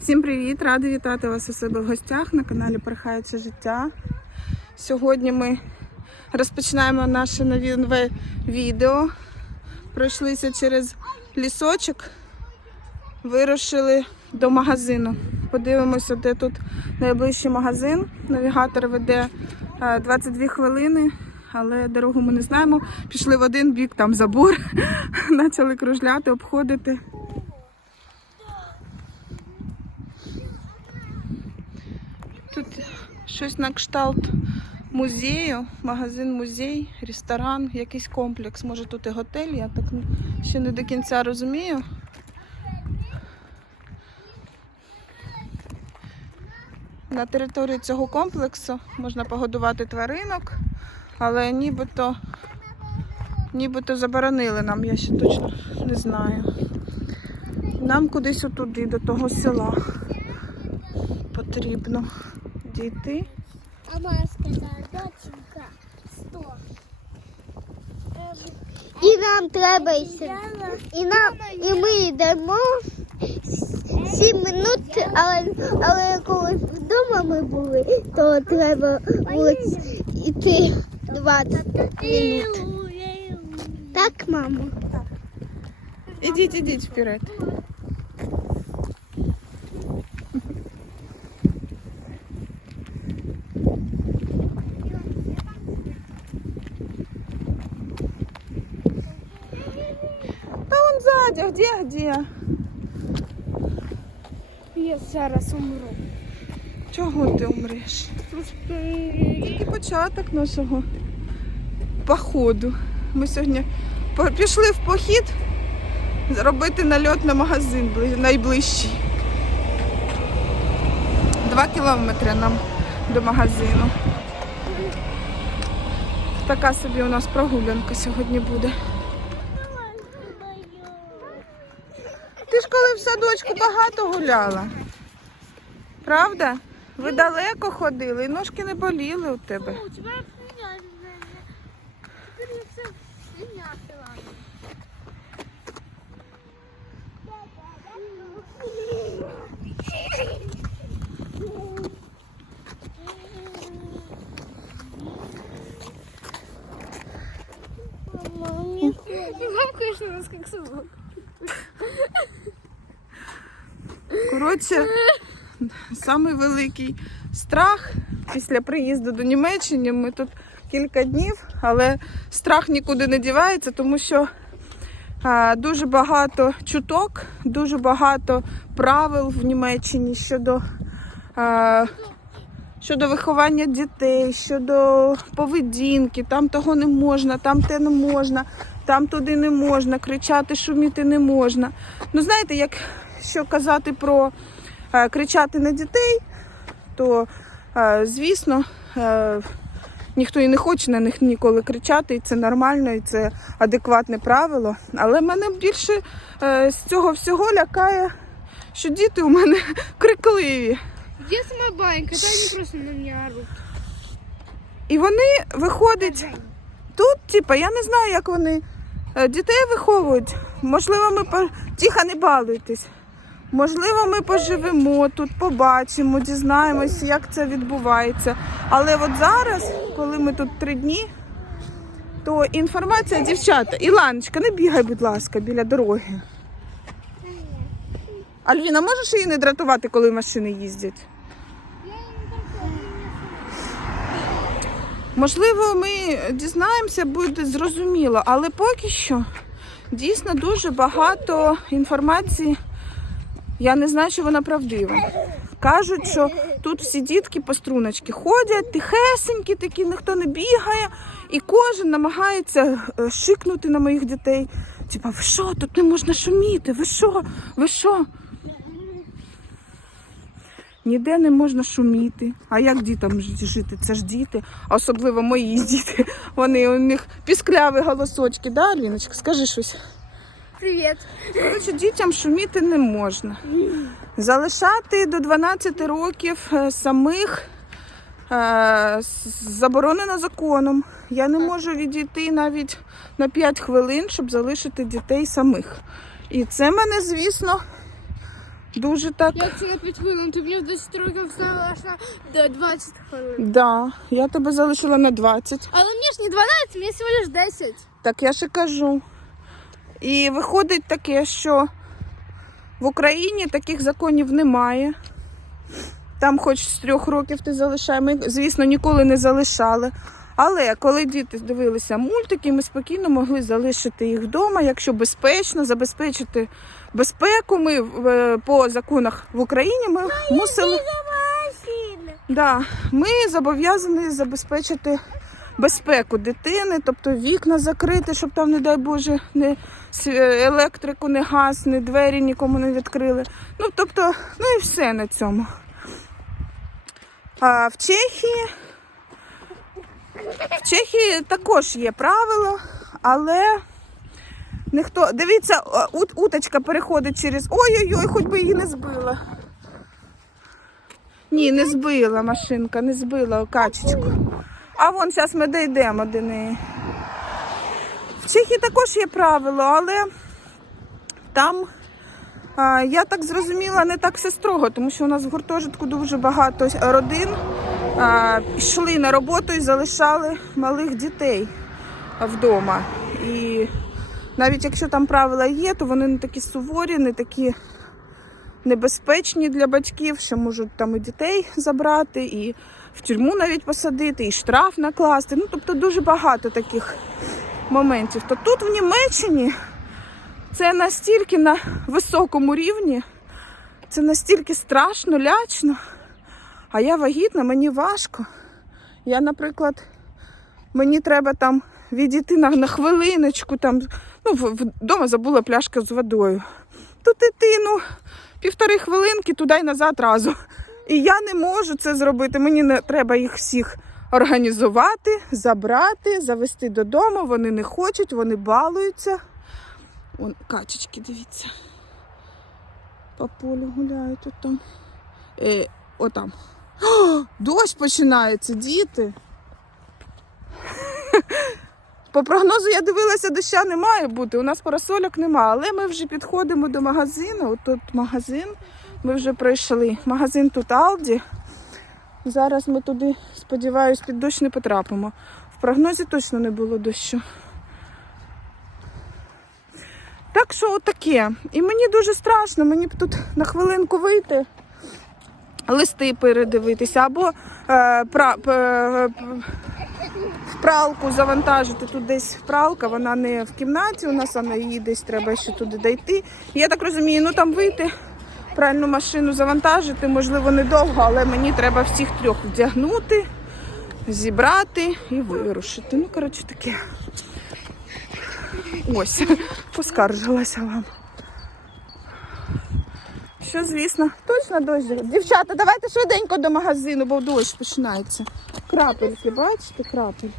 Всім привіт! Рада вітати вас у себе в гостях на каналі Перхається життя. Сьогодні ми розпочинаємо наше нове відео. Пройшлися через лісочок, вирушили до магазину. Подивимося, де тут найближчий магазин. Навігатор веде е, 22 хвилини, але дорогу ми не знаємо. Пішли в один бік, там забор, почали кружляти, обходити. Тут щось на кшталт музею, магазин музей, ресторан, якийсь комплекс. Може тут і готель, я так ще не до кінця розумію. На території цього комплексу можна погодувати тваринок, але нібито, нібито заборонили нам, я ще точно не знаю. Нам кудись отуди, до того села потрібно дійти. А мама сказала, доченька, стоп. І нам треба йти. І нам і ми йдемо сім минут, але, але коли вдома ми були, то треба було йти 20 минут. Так, мамо? Ідіть, ідіть вперед. Та а где, где? Я зараз умру. Чого ти умреш? Тільки початок нашого походу. Ми сьогодні пішли в похід зробити нальот на магазин найближчий. Два кілометри нам до магазину. Така собі у нас прогулянка сьогодні буде. Ти ж коли багато гуляла. Правда? Ви далеко ходили і ножки не боліли у тебе. У пленяла. Мама, конечно, у нас как собака. Коротше, самий великий страх після приїзду до Німеччини. Ми тут кілька днів, але страх нікуди не дівається, тому що дуже багато чуток, дуже багато правил в Німеччині щодо, щодо виховання дітей, щодо поведінки. Там того не можна, там те не можна, там туди не можна, кричати, шуміти не можна. Ну, знаєте, як що казати про е, кричати на дітей, то, е, звісно, е, ніхто і не хоче на них ніколи кричати, і це нормально, і це адекватне правило. Але мене більше з цього всього лякає, що діти у мене крикливі. Где сама банька? Да они просто на меня орут. І вони виходять тут, типа, я не знаю, як вони дітей виховують. Можливо, ми тихо не балуйтесь. Можливо, ми поживемо тут, побачимо, дізнаємось, як це відбувається. Але от зараз, коли ми тут три дні, то інформація, дівчата, Іланочка, не бігай, будь ласка, біля дороги. Альвіна, можеш її не дратувати, коли машини їздять? Можливо, ми дізнаємося, буде зрозуміло, але поки що дійсно дуже багато інформації. Я не знаю, що вона правдива. Кажуть, що тут всі дітки по струночки ходять, тихесенькі такі, ніхто не бігає, і кожен намагається е, шикнути на моїх дітей. Типа, ви що, тут не можна шуміти? Ви що? Ви що? Ніде не можна шуміти. А як дітям жити? Це ж діти, особливо мої діти. Вони у них піскляві голосочки, да, Аліночка? Скажи щось. Привет. Коротше, дітям шуміти не можна. Залишати до 12 років е, самих е, заборонено законом. Я не можу відійти навіть на 5 хвилин, щоб залишити дітей самих. І це мене, звісно, Дуже так. Як це на 5 хвилин? Ти мені в 10 років аж на 20 хвилин. Да, я тебе залишила на 20. Але мені ж не 12, мені всього лиш 10. Так я і кажу. І виходить таке, що в Україні таких законів немає. Там хоч з трьох років ти залишаєш. Ми, звісно, ніколи не залишали. Але коли діти дивилися мультики, ми спокійно могли залишити їх вдома, якщо безпечно, забезпечити безпеку. Ми е, по законах в Україні ми мусили. Да, ми зобов'язані забезпечити безпеку дитини, тобто вікна закрити, щоб там, не дай Боже, не електрику, не газ, не двері нікому не відкрили. Ну, тобто, ну і все на цьому. А в Чехії, в Чехії також є правило, але ніхто. Дивіться, уточка переходить через. Ой-ой-ой, хоч би її не збила. Ні, не збила машинка, не збила качечку. А вон зараз ми дійдемо до неї. В Чехії також є правило, але там, я так зрозуміла, не так все строго, тому що у нас в гуртожитку дуже багато родин йшли на роботу і залишали малих дітей вдома. І навіть якщо там правила є, то вони не такі суворі, не такі небезпечні для батьків, що можуть там і дітей забрати, і в тюрму навіть посадити, і штраф накласти. Ну, тобто дуже багато таких моментів. То тут в Німеччині це настільки на високому рівні, це настільки страшно, лячно. А я вагітна, мені важко. Я, наприклад, мені треба там відійти на, на хвилиночку, там, ну, вдома забула пляшка з водою. Тут іти, ну, півтори хвилинки туди й назад разу. І я не можу це зробити. Мені не треба їх всіх організувати, забрати, завести додому. Вони не хочуть, вони балуються. Вон качечки, дивіться. По полю гуляють тут там. Е, отам. О, дощ починається, діти. По прогнозу я дивилася, доща не має бути. У нас парасольок нема, але ми вже підходимо до магазину. От магазин. Ми вже пройшли. Магазин тут Алді. Зараз ми туди, сподіваюсь, під дощ не потрапимо. В прогнозі точно не було дощу. Так що отаке. І мені дуже страшно, мені б тут на хвилинку вийти, листи передивитися, або е, пра, е, в пралку завантажити. Тут десь пралка, вона не в кімнаті у нас, а на її десь треба ще туди дійти. Я так розумію, ну там вийти, пральну машину завантажити, можливо, недовго, але мені треба всіх трьох вдягнути, зібрати і вирушити. Ну, коротше, таке. Ось, поскаржилася вам. Що, звісно, точно дощ. Дівчата, давайте швиденько до магазину, бо дощ починається. Крапельки, бачите, крапельки.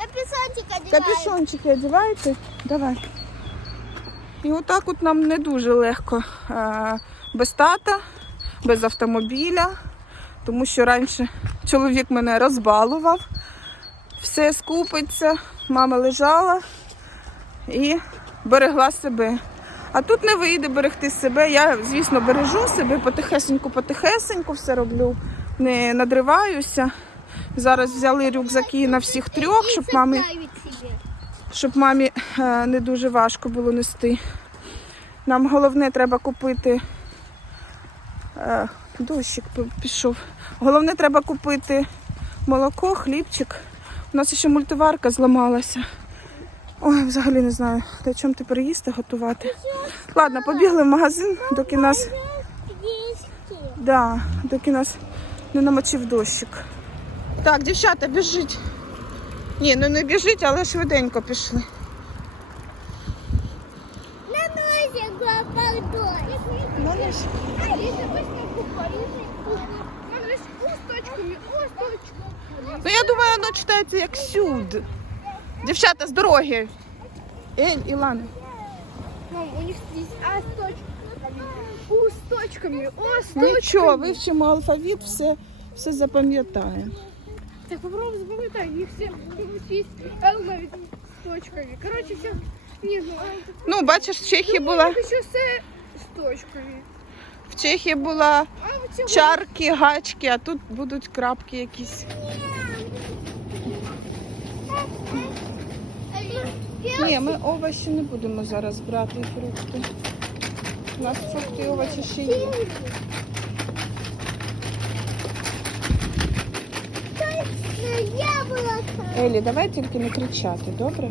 Капюшончик одеваю. Капюшончики одягаєте? Давай. І отак от нам не дуже легко е, без тата, без автомобіля, тому що раніше чоловік мене розбалував, все скупиться, мама лежала і берегла себе. А тут не вийде берегти себе. Я, звісно, бережу себе потихесеньку, потихесеньку все роблю, не надриваюся. Зараз взяли рюкзаки на всіх трьох, щоб мамі щоб мамі е, не дуже важко було нести. Нам головне треба купити. Е, Дощик пішов. Головне треба купити молоко, хлібчик. У нас ще мультиварка зламалася. Ой, взагалі не знаю, та чому тепер їсти готувати. Ладно, побігли в магазин, доки нас, да, доки нас не намочив дощик. Так, дівчата, біжіть. Ні, ну не біжіть, але швиденько пішли. Ну я думаю, воно читається як сюд. Дівчата з дороги. Ель і Лана. Мам, у них здесь А с точками. У с точками. О с точками. Нічого, вивчимо алфавіт, все, все запам'ятаємо. Так попробуй запоминай, их все есть Л навіть с точками. Короче, сейчас не знаю. Ну, бачиш, в Чехії була. Еще С с точками. В Чехії була чарки, гачки, а тут будуть крапки якісь. Ні, ми овочі не будемо зараз брати і фрукти. У нас фрукти і овочі ще є. Елі, давай тільки не кричати, добре?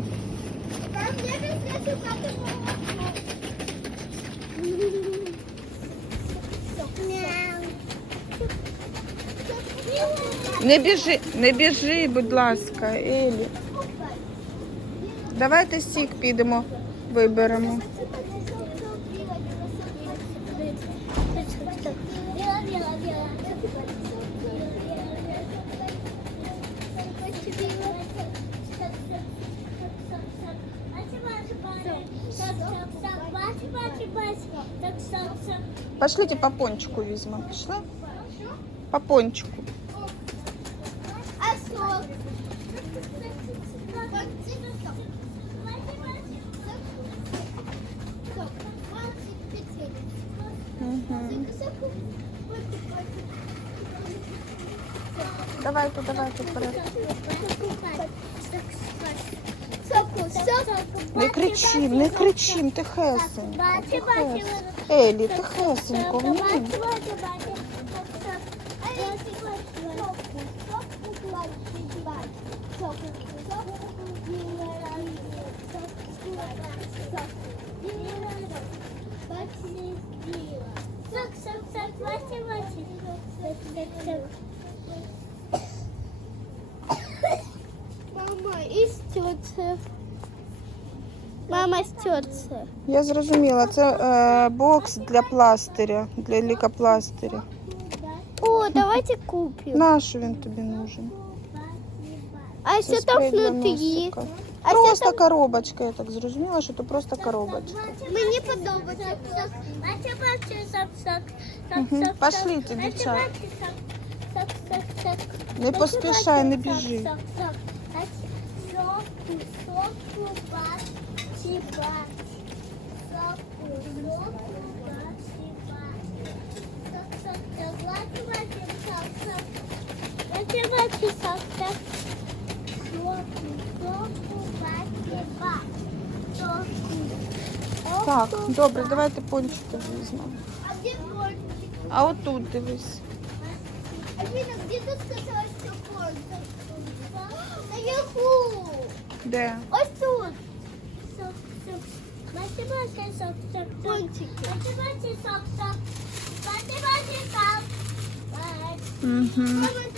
Не біжи, не біжи, будь ласка, Елі. Давайте сік підемо, виберемо. Пошлите по пончику візьмемо. Пішли? По пончику. Угу. Давайте, вперед. Не кричим, не кричим, тихесенько. Елі, тихесенько, вниз. Сок, сок, сок, бачи, бачи. Сок, сок, сок. Мама, істюце. Мама, істюце. Я зрозуміла, це е, бокс для пластиря, для лікопластиря. О, давайте купим. Нащо він тобі нужен? А Це що там спрей для внутрі? носика. А що Просто там? коробочка, я так зрозуміла, що це просто коробочка. Мені подобається. Мгм. Пошліть, дівчата. Не поспішай, не біжи. Так, добре, давайте пончики візьмемо. А где пончик? А отут дивись. Афина, где тут сказалось, что пончик? Наверху. Де? Ось тут. Пончики. Угу. Мама, дивись, молодечко.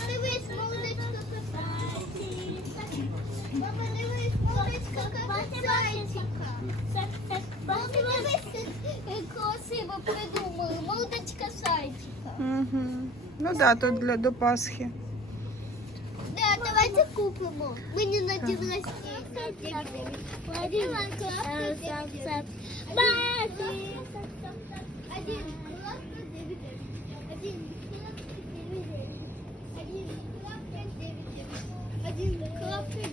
Красиво придумали. Молодечка зайчика. Угу. Ну да, то для до Пасхи. Да, давайте купимо. Ми не на день рождения. Один Один. Один. Один классно,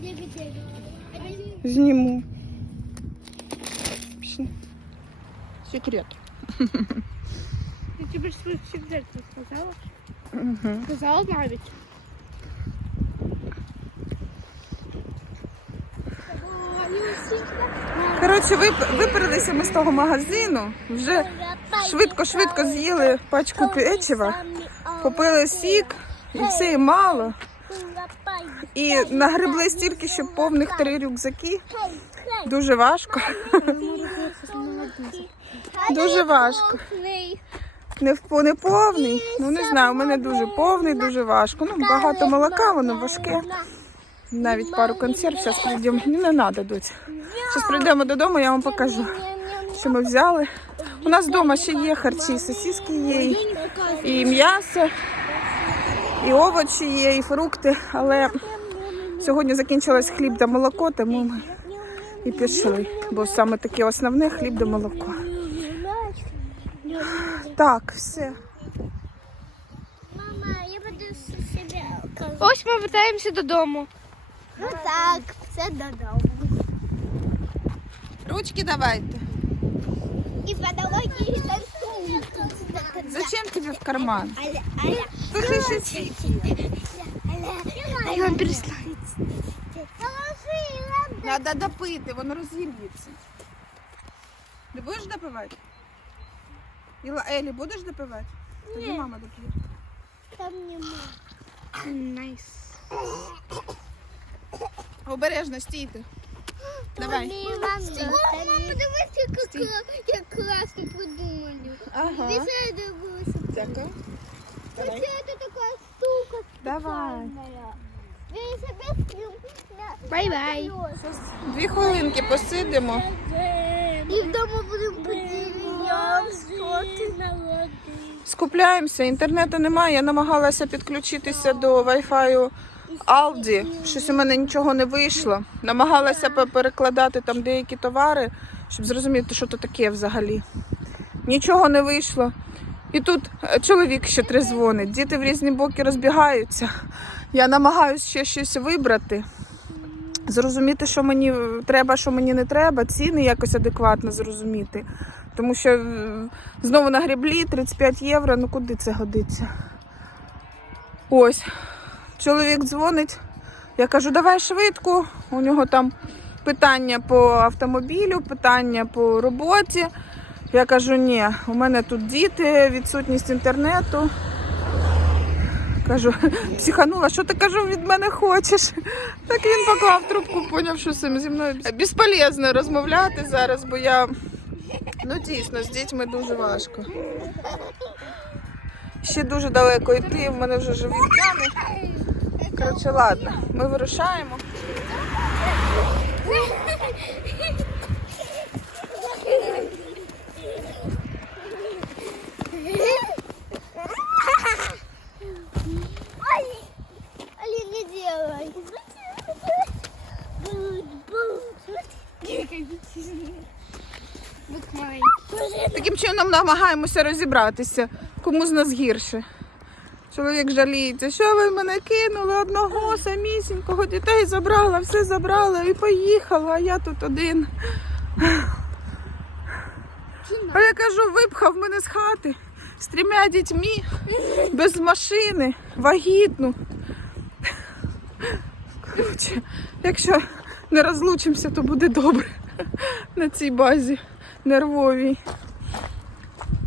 Секрет. Я тебе ж свій секрет не сказала. Угу. Сказала навіть. Коротше, вип- виперлися ми з того магазину. Вже швидко-швидко з'їли пачку печива, попили сік, і все і мало. І нагребли стільки, що повних три рюкзаки. Дуже важко. Дуже важко. Не, в- не повний. Ну не знаю, у мене дуже повний, дуже важко. Ну, багато молока, воно важке. Навіть пару консерв. Зараз прийдемо. Не, не треба, доць. Зараз прийдемо додому, я вам покажу, що ми взяли. У нас вдома ще є харчі, сосиски є, і, і м'ясо, і овочі є, і фрукти. Але сьогодні закінчилось хліб та молоко, тому ми і пішли. Бо саме таке основне хліб та молоко. Так, все. Мама, я буду себе Ось ми вертаємося додому. Ну так, все додому. Ручки давайте. І по дорогі танцюємо. Зачем тебе в карман? Аля, Аля. Тут же ще світі. А я вам переслала. Треба допити, воно розірвється. Ти будеш допивати? Іла, Елі, будеш допивати? Тоді Ні. мама доп'є. Там нема. Найс. Обережно, стійте. Давай. Мама, подивись, як, класно придумали. Ага. Везде дивилася. Дякую. Оце це така штука. Давай. Бай-бай. Дві хвилинки посидимо. І вдома будемо Скупляємося, інтернету немає. Я намагалася підключитися до Wi-Fi Aldi. Щось у мене нічого не вийшло. Намагалася перекладати там деякі товари, щоб зрозуміти, що то таке взагалі. Нічого не вийшло. І тут е, чоловік ще трезвонить, діти в різні боки розбігаються. Я намагаюся ще щось вибрати, зрозуміти, що мені треба, що мені не треба, ціни якось адекватно зрозуміти. Тому що е, знову на греблі 35 євро, ну куди це годиться? Ось. Чоловік дзвонить. Я кажу, давай швидко. У нього там питання по автомобілю, питання по роботі. Я кажу, ні, у мене тут діти, відсутність інтернету. Кажу, психанула, що ти кажу, від мене хочеш? Так він поклав трубку, поняв, що зі мною безполезно розмовляти зараз, бо я ну дійсно з дітьми дуже важко. Ще дуже далеко йти, в мене вже живі тяне. Коротше, ладно, ми вирушаємо. Али, не делай. Таким чином намагаємося розібратися, кому з нас гірше. Чоловік жаліється, що ви мене кинули одного самісінького, дітей забрала, все забрала і поїхала, а я тут один. А я кажу, випхав мене з хати з трьома дітьми, без машини, вагітну. Якщо не розлучимося, то буде добре на цій базі нервовій.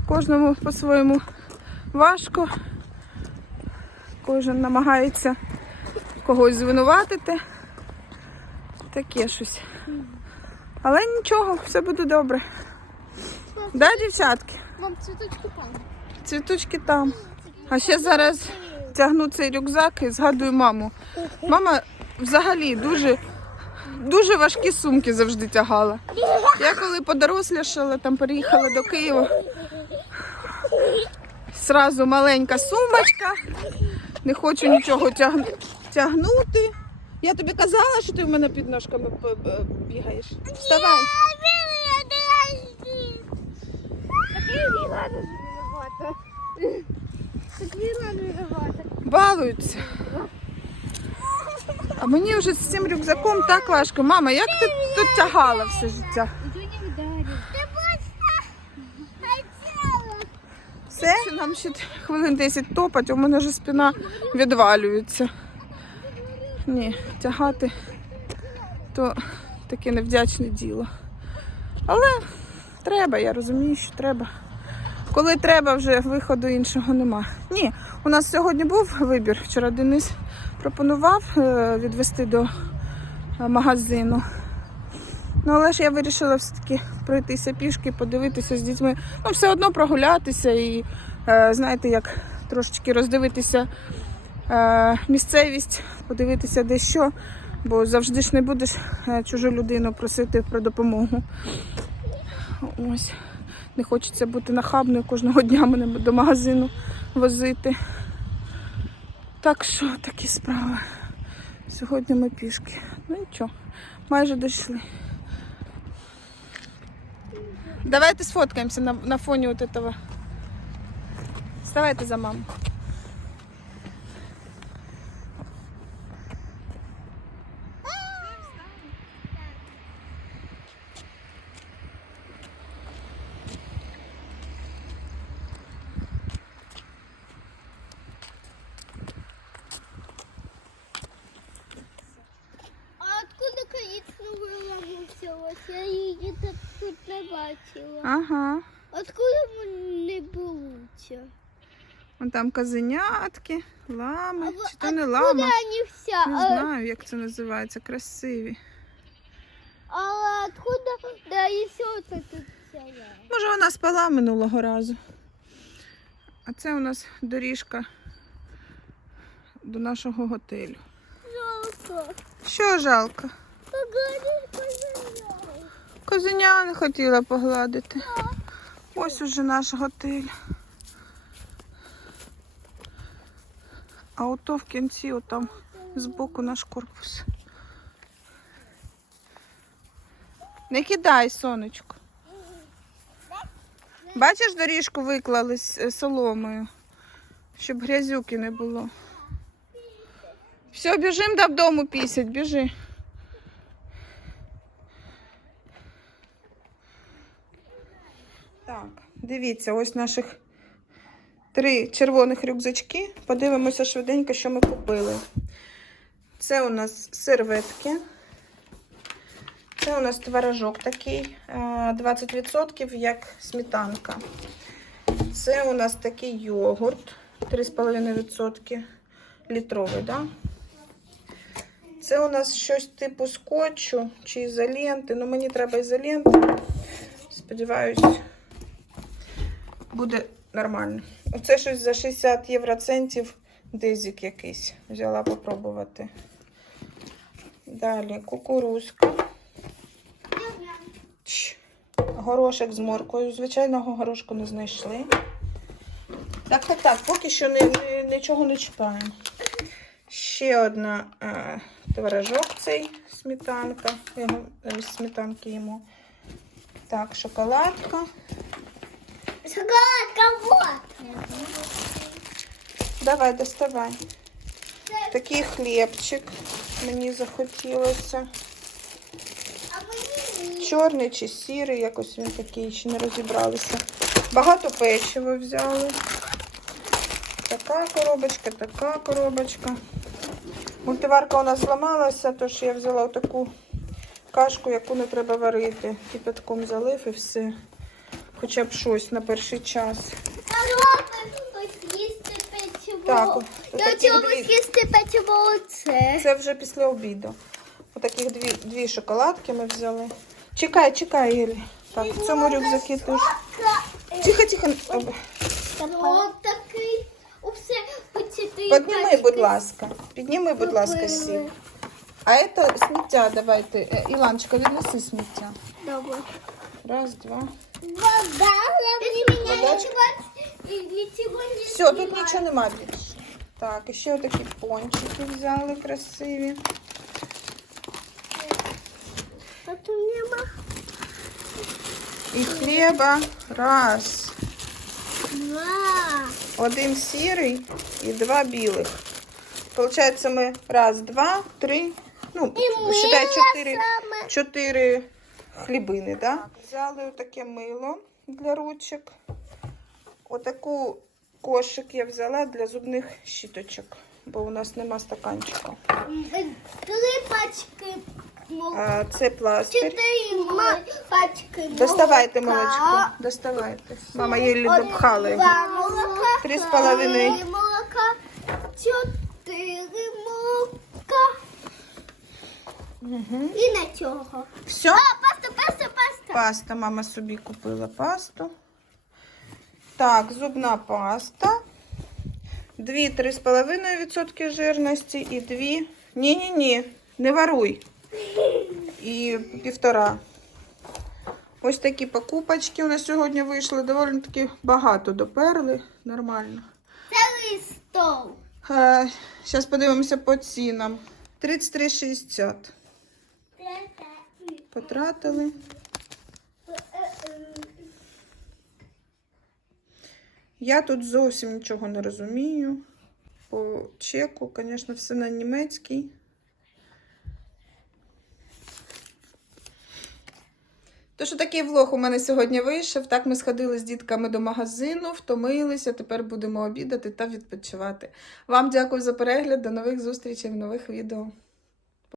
Кожному по-своєму важко. Кожен намагається когось звинуватити. Таке щось. Але нічого, все буде добре. Да, дівчатки? Мам, цветочку пан. Цвіточки там. А ще зараз тягну цей рюкзак і згадую маму. Мама взагалі дуже, дуже важкі сумки завжди тягала. Я коли подорослішала, там переїхала до Києва. Сразу маленька сумочка. Не хочу нічого тягнути. Я тобі казала, що ти в мене під ножками бігаєш. Вставай. Балуються. А мені вже з цим рюкзаком так важко. Мама, як ти тут тягала все життя? Все? Нам ще хвилин 10 топать, у мене вже спина відвалюється. Ні, тягати то таке невдячне діло. Але треба, я розумію, що треба. Коли треба, вже виходу іншого нема. Ні, у нас сьогодні був вибір. Вчора Денис пропонував е, відвести до е, магазину. Ну, але ж я вирішила все-таки пройтися пішки, подивитися з дітьми. Ну, все одно прогулятися і, е, знаєте, як трошечки роздивитися місцевість, подивитися де що, бо завжди ж не будеш чужу людину просити про допомогу. Ось. Не хочеться бути нахабною кожного дня мене до магазину возити. Так що такі справи. Сьогодні ми пішки. Ну нічого, майже дійшли. Давайте сфоткаемся на, на фоне вот этого. Вставайте за маму. бачила. Ага. Откуда вони беруться? Вон там козенятки, лами. А Чи то не лама? Не знаю, як це називається. Красиві. а откуда да і тут взяла? Може, вона спала минулого разу. А це у нас доріжка до нашого готелю. Жалко. Що жалко? Козеня не хотіла погладити. Ось уже наш готель. А ото в кінці, отам збоку наш корпус. Не кидай, сонечко. Бачиш, доріжку виклали з е, соломою, щоб грязюки не було. Все, біжимо додому пісять, біжи. Так, дивіться, ось наших три червоних рюкзачки. Подивимося швиденько, що ми купили. Це у нас серветки. Це у нас творожок такий, е, 20% як сметанка. Це у нас такий йогурт 3,5% літровий, да? Це у нас щось типу скотчу чи ізоленти. Ну, мені треба ізоленти. Сподіваюсь, буде нормально. Оце щось за 60 євроцентів дизик якийсь. Взяла попробувати. Далі кукурузка. Чш. Горошок з моркою. Звичайного горошку не знайшли. Так, так, так, поки що не, не, нічого не чіпаємо. Ще одна е, творожок цей сметанка. Е, сметанки йому. Так, шоколадка. Шоколадка вот. Давай, доставай. Такий хлібчик мені захотілося. Чорний чи сірий, якось він такий, ще не розібралися. Багато печива взяли. Така коробочка, така коробочка. Мультиварка у нас зламалася, тож я взяла таку кашку, яку не треба варити. Кипятком залив і все. Хоча б щось на перший час. Так, от Я дві. з'їсти печиво оце. Це вже після обіду. Отаких дві, дві шоколадки ми взяли. Чекай, чекай, Елі. Так, в цьому рюкзакі теж. Тихо, тихо. Такий. Підніми, будь ласка. Підніми, будь ласка, сіль. А це сміття давайте. Е, Іланочка, віднеси сміття. Добре. Раз, два. Вода, не Все, тут нічого нема більше. Так, і ще отакі пончики взяли красиві. І хліба. Раз. Два. Один сірий і два білих. Получається, ми раз, два, три. Ну, считай, чотири, чотири хлібини, да? Взяли таке мило для ручок. Отаку кошик я взяла для зубних щіточок, бо у нас нема стаканчика. Три пачки молока. А, це пластир. Чотири пачки молока. Доставайте молочко. Доставайте. Мама її допхала його. Три з половиною. Три молока. Чотири молока. Угу. І на цього. Все? А, паста, паста, паста. Паста. Мама собі купила пасту. Так, зубна паста. Дві 3,5% жирності і дві. Ні-ні-ні, не варуй. І півтора. Ось такі покупочки у нас сьогодні вийшли. Доволі таки багато доперли. Нормально. Цілий стол. Зараз подивимося по цінам. 33,60 потратили. Я тут зовсім нічого не розумію. По чеку, звісно, все на німецький. Тож такий влог у мене сьогодні вийшов. Так ми сходили з дітками до магазину, втомилися. Тепер будемо обідати та відпочивати. Вам дякую за перегляд. До нових зустрічей в нових відео.